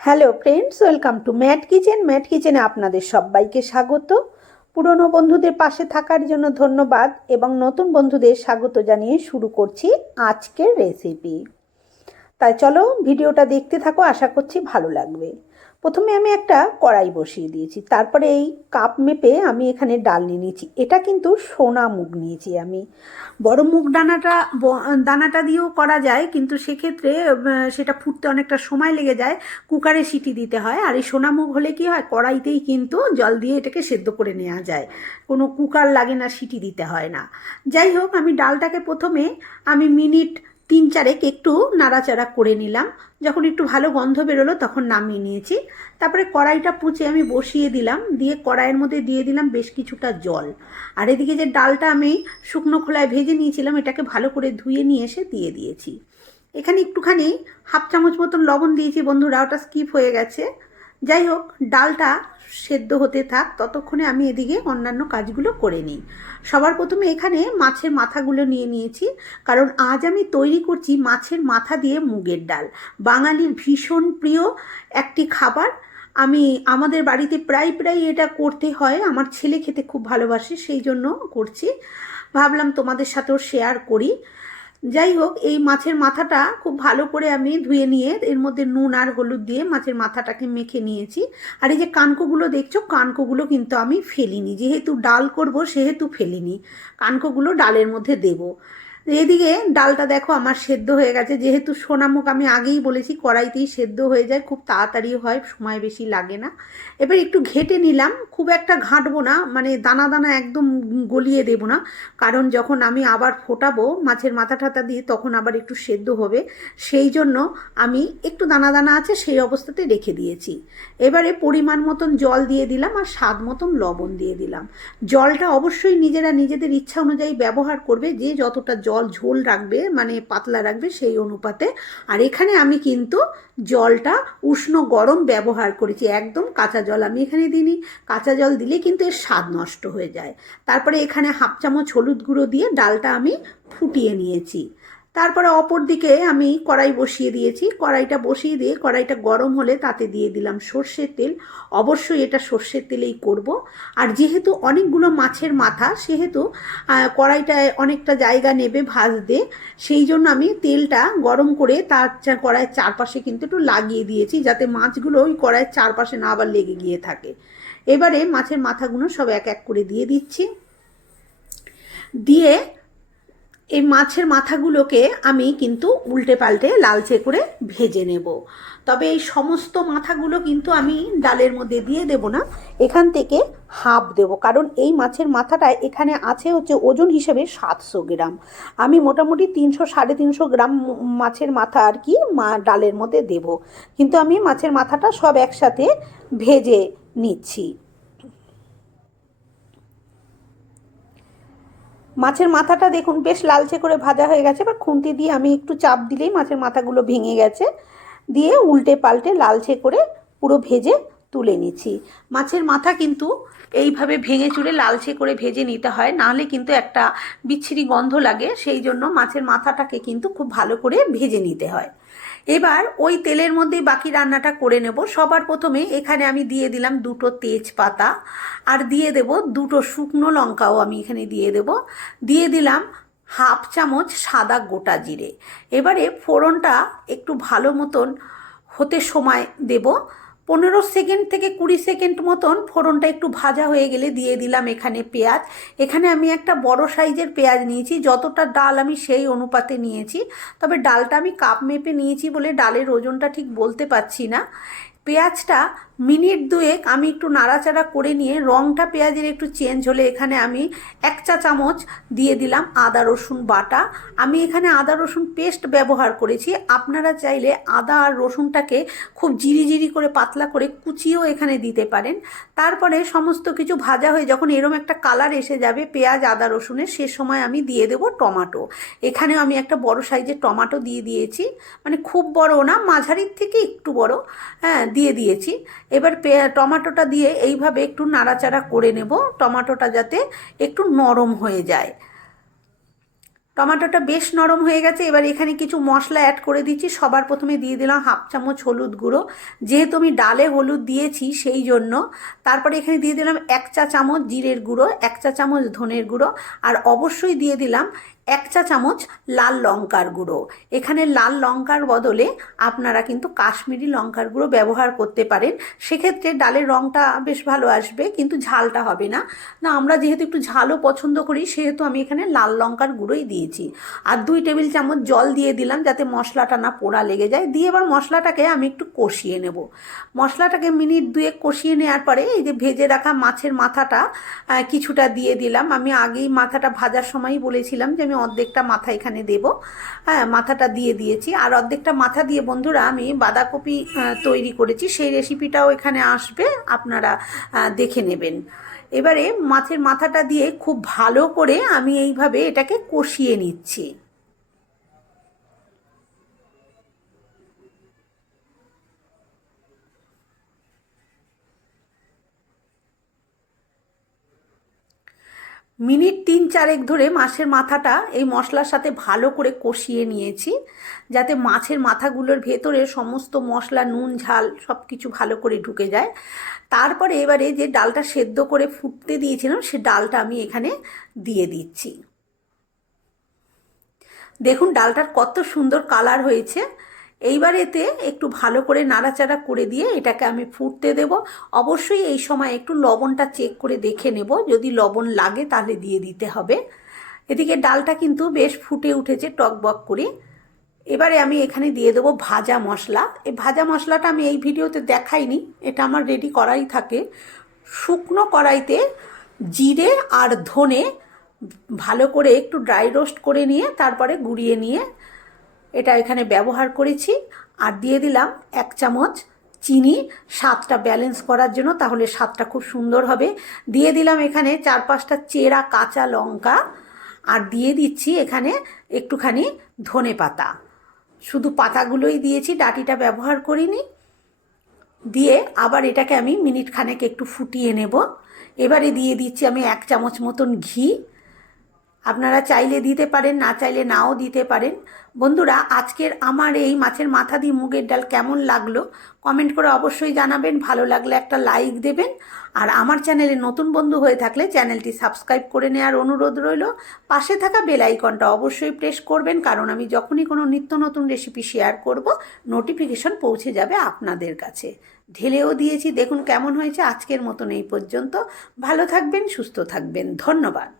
Hello friends, welcome to Matt kitchen. Matt কিচেনে আপনাদের সবাইকে স্বাগত। পুরনো বন্ধুদের পাশে থাকার জন্য ধন্যবাদ এবং নতুন বন্ধুদের স্বাগত জানিয়ে শুরু করছি আজকের রেসিপি তাই চলো ভিডিওটা দেখতে থাকো, আশা করছি ভালো লাগবে। প্রথমে আমি একটা কড়াই বসিয়ে দিয়েছি, তারপরে এই কাপ মেপে আমি এখানে ডাল নিয়ে নিয়েছি। এটা কিন্তু সোনা মুগ নিয়েছি আমি। বড় মুগ দানাটা ব- দানাটা দিয়েও করা যায়, কিন্তু সেক্ষেত্রে সেটা ফুটতে অনেকটা সময় লেগে যায়, কুকারে সিটি দিতে হয়। আর এই সোনা মুগ হলে কি হয়, কড়াইতেই কিন্তু জল দিয়ে এটাকে সেদ্ধ করে নেওয়া যায়। কোনো কুকার লাগে না, সিটি দিতে হয় না। যাই হোক, আমি ডালটাকে প্রথমে আমি মিনিট তিন চারেক একটু নাড়াচাড়া করে নিলাম। যখন একটু ভালো গন্ধ বেরোলো তখন নামিয়ে নিয়েছি। তারপরে কড়াইটা পুঁচে আমি বসিয়ে দিলাম। দিয়ে কড়াইয়ের মধ্যে দিয়ে দিলাম বেশ কিছুটা জল। আর এদিকে যে ডালটা আমি শুকনো খোলায় ভেজে নিয়েছিলাম, এটাকে ভালো করে ধুয়ে নিয়ে এসে দিয়ে দিয়েছি। এখানে একটুখানি হাফ চামচ মতন লবণ দিয়েছি বন্ধুরা, ওটা স্কিপ হয়ে গেছে। যাই হোক ডালটা সেদ্ধ হতে থাক, ততক্ষণে আমি এদিকে অন্যান্য কাজগুলো করে নিই। সবার প্রথমে এখানে মাছের মাথাগুলো নিয়ে নিয়েছি, কারণ আজ আমি তৈরি করছি মাছের মাথা দিয়ে মুগের ডাল। বাঙালির ভীষণ প্রিয় একটি খাবার। আমি, আমাদের বাড়িতে প্রায় প্রায় এটা করতে হয়, আমার ছেলে খেতে খুব ভালোবাসে, সেই জন্য করছি। ভাবলাম তোমাদের সাথেও শেয়ার করি। যাই হোক, এই মাছের মাথাটা খুব ভালো করে আমি ধুয়ে নিয়ে এর মধ্যে নুন আর হলুদ দিয়ে মাছের মাথাটাকে মেখে নিয়েছি। আর এই যে কানকোগুলো দেখছ, কানকোগুলো কিন্তু আমি ফেলিনি। যেহেতু ডাল করব, সেহেতু ফেলিনি। কানকোগুলো ডালের মধ্যে দেব। এদিকে ডালটা দেখো আমার সেদ্ধ হয়ে গেছে। যেহেতু সোনামুখ আমি আগেই বলেছি কড়াইতেই সেদ্ধ হয়ে যায়, খুব তাড়াতাড়ি হয়, সময় বেশি লাগে না। এবার একটু ঘেটে নিলাম, খুব একটা ঘাঁটবো না মানে দানা দানা একদম গলিয়ে দেবো না। কারণ যখন আমি আবার ফোটাবো, মাছের মাথা টাথা দিয়ে তখন আবার একটু সেদ্ধ হবে। সেই জন্য আমি একটু দানা দানা আছে, সেই অবস্থাতে রেখে দিয়েছি। এবারে পরিমাণ মতন জল দিয়ে দিলাম আর স্বাদ মতন লবণ দিয়ে দিলাম। জলটা অবশ্যই নিজেরা নিজেদের ইচ্ছা অনুযায়ী ব্যবহার করবে, যে যতটা জল ঝোল রাখবে মানে পাতলা রাখবে সেই অনুপাতে। আর এখানে আমি কিন্তু জলটা উষ্ণ গরম ব্যবহার করেছি, একদম কাঁচা জল আমি এখানে দিইনি। কাঁচা জল দিলে কিন্তু এর স্বাদ নষ্ট হয়ে যায়। তারপরে এখানে হাফ চামচ হলুদ গুঁড়ো দিয়ে ডালটা আমি ফুটিয়ে নিয়েছি। তারপরে অপর দিকে আমি কড়াই বসিয়ে দিয়েছি। কড়াইটা বসিয়ে দিয়ে কড়াইটা গরম হলে তাতে দিয়ে দিলাম সর্ষের তেল। অবশ্যই এটা সর্ষের তেলেই করব। আর যেহেতু অনেকগুলো মাছের মাথা, সেহেতু কড়াইটায় অনেকটা জায়গা নেবে ভাজতে, সেই জন্য আমি তেলটা গরম করে তার কড়াইয়ের চারপাশে কিন্তু একটু লাগিয়ে দিয়েছি যাতে মাছগুলো ওই কড়াইয়ের চারপাশে না আবার লেগে গিয়ে থাকে। এবারে মাছের মাথাগুলো সব এক এক করে দিয়ে দিচ্ছি। দিয়ে এই মাছের মাথাগুলোকে আমি কিন্তু উল্টে পাল্টে লালচে করে ভেজে নেব। তবে এই সমস্ত মাথাগুলো কিন্তু আমি ডালের মধ্যে দিয়ে দেব না, এখান থেকে হাফ দেব। কারণ এই মাছের মাথাটা এখানে আছে হচ্ছে ওজন হিসেবে সাতশো গ্রাম। আমি মোটামুটি তিনশো, সাড়ে তিনশো গ্রাম মাছের মাথা আর কি মা, ডালের মধ্যে দেব। কিন্তু আমি মাছের মাথাটা সব একসাথে ভেজে নিচ্ছি। মাছের মাথাটা দেখুন বেশ লালচে করে ভাজা হয়ে গেছে, এবার খুন্তি দিয়ে আমি একটু চাপ দিলেই মাছের মাথাগুলো ভেঙে গেছে, দিয়ে উল্টে পাল্টে লালচে করে পুরো ভেজে তুলে নিচ্ছি। মাছের মাথা কিন্তু এইভাবে ভেঙে চুড়ে লালচে করে ভেজে নিতে হয়, নাহলে কিন্তু একটা বিচ্ছিরি গন্ধ লাগে, সেই জন্য মাছের মাথাটাকে কিন্তু খুব ভালো করে ভেজে নিতে হয়। এবার ওই তেলের মধ্যেই বাকি রান্নাটা করে নেব। সবার প্রথমে এখানে আমি দিয়ে দিলাম দুটো তেজপাতা, আর দিয়ে দেব দুটো শুকনো লঙ্কাও আমি এখানে দিয়ে দেব। দিয়ে দিলাম হাফ চামচ সাদা গোটা জিরে। এবারে ফোড়নটা একটু ভালো মতন হতে সময় দেব। পনেরো সেকেন্ড থেকে কুড়ি সেকেন্ড মতন ফোড়নটা একটু ভাজা হয়ে গেলে দিয়ে দিলাম এখানে পেঁয়াজ। এখানে আমি একটা বড় সাইজের পেঁয়াজ নিয়েছি, যতটা ডাল আমি সেই অনুপাতে নিয়েছি। তবে ডালটা আমি কাপ মেপে নিয়েছি বলে ডালের ওজনটা ঠিক বলতে পারছি না। পেঁয়াজটা মিনিট দুয়েক আমি একটু নাড়াচাড়া করে নিয়ে রঙটা পেঁয়াজের একটু চেঞ্জ হলে এখানে আমি এক চা চামচ দিয়ে দিলাম আদা, রসুন বাটা। আমি এখানে আদা, রসুন পেস্ট ব্যবহার করেছি। আপনারা চাইলে আদা আর রসুনটাকে খুব জিরি জিরি করে পাতলা করে কুচিয়েও এখানে দিতে পারেন। তারপরে সমস্ত কিছু ভাজা হয়ে যখন এরম একটা কালার এসে যাবে পেঁয়াজ, আদা, রসুনের, সে সময় আমি দিয়ে দেবো টমাটো। এখানে আমি একটা বড় সাইজের টমাটো দিয়ে দিয়েছি। মানে খুব বড় না, মাঝারির থেকে একটু বড়। হ্যাঁ দিয়ে দিয়েছি। এবার টমাটোটা দিয়ে এইভাবে একটু নাড়াচাড়া করে নেব। টমাটোটা যাতে একটু নরম হয়ে যায়। টমেটোটা বেশ নরম হয়ে গেছে। এবার এখানে কিছু মশলা অ্যাড করে দিচ্ছি। সবার প্রথমে দিয়ে দিলাম হাফ চামচ হলুদ গুঁড়ো। যেহেতু আমি ডালে হলুদ দিয়েছি সেই জন্য, তারপরে এখানে দিয়ে দিলাম এক চা চামচ জিরের গুঁড়ো, এক চা চামচ ধনের গুঁড়ো। আর অবশ্যই দিয়ে দিলাম এক চা চামচ লাল লঙ্কার গুঁড়ো। এখানে লাল লঙ্কার বদলে আপনারা কিন্তু কাশ্মীরি লঙ্কার গুঁড়ো ব্যবহার করতে পারেন। সেক্ষেত্রে ডালের রঙটা বেশ ভালো আসবে, কিন্তু ঝালটা হবে না। না, আমরা যেহেতু একটু ঝালও পছন্দ করি, সেহেতু আমি এখানে লাল লঙ্কার গুঁড়োই দিয়েছি। আর দুই টেবিল চামচ জল দিয়ে দিলাম যাতে মশলাটা না পোড়া লেগে যায়। দিয়ে এবার মশলাটাকে আমি একটু কষিয়ে নেব। মশলাটাকে মিনিট দুয়েক কষিয়ে নেওয়ার পরে এই যে ভেজে রাখা মাছের মাথাটা কিছুটা দিয়ে দিলাম। আমি আগেই মাথাটা ভাজার সময়ই বলেছিলাম যে আমি অর্ধেকটা মাথা এখানে দেব। হ্যাঁ মাথাটা দিয়ে দিয়েছি। আর অর্ধেকটা মাথা দিয়ে বন্ধুরা আমি বাঁধাকপি তৈরি করেছি। সেই রেসিপিটাও এখানে আসবে, আপনারা দেখে নেবেন। এবারে মাছের মাথাটা দিয়ে খুব ভালো করে আমি এইভাবে এটাকে কষিয়ে নিচ্ছি। মিনিট তিন চারেক ধরে মাছের মাথাটা এই মশলার সাথে ভালো করে কষিয়ে নিয়েছি, যাতে মাছের মাথাগুলোর ভেতরে সমস্ত মশলা, নুন, ঝাল সব কিছু ভালো করে ঢুকে যায়। তারপরে এবারে যে ডালটা সেদ্ধ করে ফুটতে দিয়েছিলাম, সে ডালটা আমি এখানে দিয়ে দিচ্ছি। দেখুন, ডালটার কত সুন্দর কালার হয়েছে। এইবার এতে একটু ভালো করে নাড়াচাড়া করে দিয়ে এটাকে আমি ফুটতে দেব। অবশ্যই এই সময় একটু লবণটা চেক করে দেখে নেব। যদি লবণ লাগে তাহলে দিয়ে দিতে হবে। এদিকে ডালটা কিন্তু বেশ ফুটে উঠেছে টকবক করে। এবারে আমি এখানে দিয়ে দেবো ভাজা মশলা। এই ভাজা মশলাটা আমি এই ভিডিওতে দেখাইনি। এটা আমার রেডি করাই থাকে। শুকনো কড়াইতে জিরে আর ধনে ভালো করে একটু ড্রাই রোস্ট করে নিয়ে তারপরে গুঁড়িয়ে নিয়ে এটা এখানে ব্যবহার করেছি। আর দিয়ে দিলাম এক চামচ চিনি। স্বাদটা ব্যালেন্স করার জন্য তাহলে স্বাদটা খুব সুন্দর হবে। দিয়ে দিলাম এখানে চার পাঁচটা চেরা কাঁচা লঙ্কা। আর দিয়ে দিচ্ছি এখানে একটুখানি ধনে পাতা। শুধু পাতাগুলোই দিয়েছি, ডাটিটা ব্যবহার করিনি। দিয়ে আবার এটাকে আমি মিনিট খানেক একটু ফুটিয়ে নেব। এবারে দিয়ে দিচ্ছি আমি এক চামচ মতন ঘি। আপনারা চাইলে দিতে পারেন, না চাইলে নাও দিতে পারেন। বন্ধুরা, আজকের আমার এই মাছের মাথা দিয়ে মুগের ডাল কেমন লাগল? কমেন্ট করে অবশ্যই জানাবেন। ভালো লাগলে একটা লাইক দেবেন। আর আমার চ্যানেলে নতুন বন্ধু হয়ে থাকলে চ্যানেলটি সাবস্ক্রাইব করে নেওয়ার অনুরোধ রইল। পাশে থাকা বেল আইকনটা অবশ্যই প্রেস করবেন, কারণ আমি যখনই কোনো নিত্য নতুন রেসিপি শেয়ার করব, নোটিফিকেশন পৌঁছে যাবে আপনাদের কাছে। ঢেলেও দিয়েছি। দেখুন কেমন হয়েছে আজকের মতন এই পর্যন্ত। ভালো থাকবেন, সুস্থ থাকবেন। ধন্যবাদ।